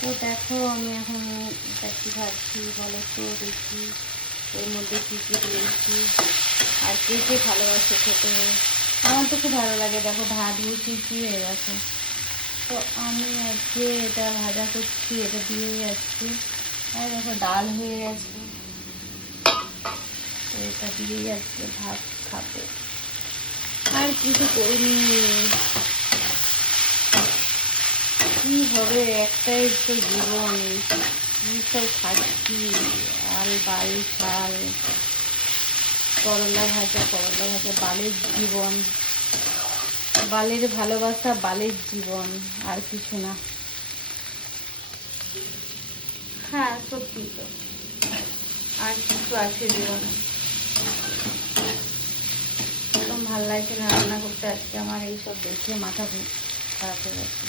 তো দেখো আমি এখন এটা কি ভাবছি বলো তো, দেখি এর মধ্যে কী কী দিয়েছি আর কে কে ভালোবাসে খেতে। আমার তো খুব ভালো লাগে। দেখো ভাত বসিয়েছি হয়ে গেছে, তো আমি আজকে এটা ভাজা করছি, এটা দিয়েই যাচ্ছি। আর দেখো ডাল হয়ে গেছে, তো এটা দিয়েই আজকে ভাত খাবে, আর কিছু করিনি। কি হবে, একটাই তো জীবন, কি সব খাচ্ছি। বাল শাল, করলা ভাজা বালের জীবন, বালের ভালোবাসা, বালের জীবন, আর কিছু না। হ্যাঁ সত্যি তো, আর কিছু আছে জীবনে। একদম ভাল লাগছে না রান্না করতে আজকে, আমার এইসব দেখে মাথা খারাপ হয়ে যাচ্ছে।